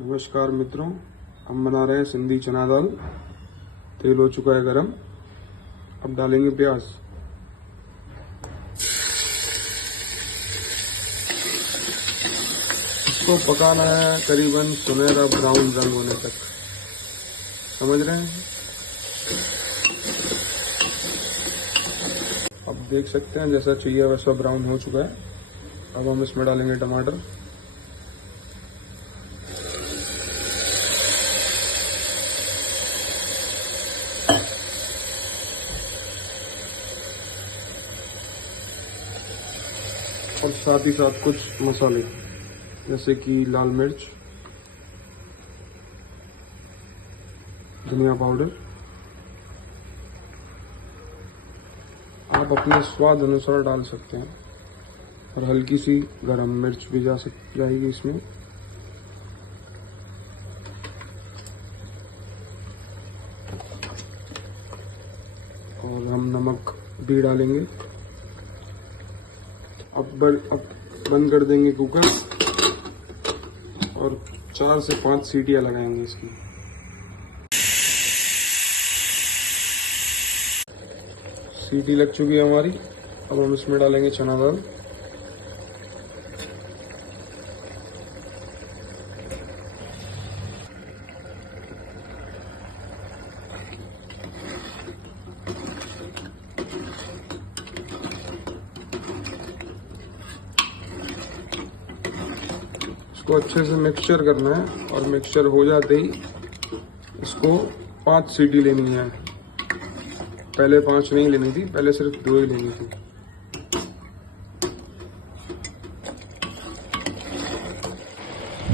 नमस्कार मित्रों, हम बना रहे हैं सिंधी चना दाल। तेल हो चुका है गरम। अब डालेंगे प्याज। इसको पकाना है करीबन सुनहरा ब्राउन रंग होने तक। समझ रहे हैं? अब देख सकते हैं जैसा चाहिए वैसा ब्राउन हो चुका है। अब हम इसमें डालेंगे टमाटर। और साथ ही साथ कुछ मसाले जैसे कि लाल मिर्च, धनिया पाउडर। आप अपने स्वाद अनुसार डाल सकते हैं और हल्की सी गरम मिर्च भी जाएगी इसमें। और हम नमक भी डालेंगे। अब बंद कर देंगे कुकर और 4 से 5 सीटियां लगाएंगे इसकी। सीटी लग चुकी है हमारी। अब हम इसमें डालेंगे चना दाल। इसको अच्छे से मिक्सचर करना है और मिक्सचर हो जाते ही इसको 5 सीटी लेनी है। पहले 5 नहीं लेनी थी, पहले सिर्फ 2 ही लेनी थी।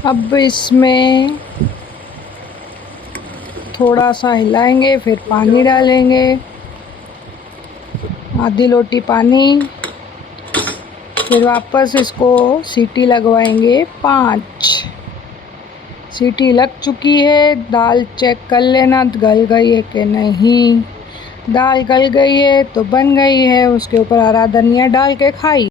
अब इसमें थोड़ा सा हिलाएंगे, फिर पानी डालेंगे, आधी लोटी पानी। फिर वापस इसको सीटी लगवाएंगे 5। सीटी लग चुकी है। दाल चेक कर लेना गल गई है कि नहीं। दाल गल गई है तो बन गई है। उसके ऊपर हरा धनिया डाल के खाइए।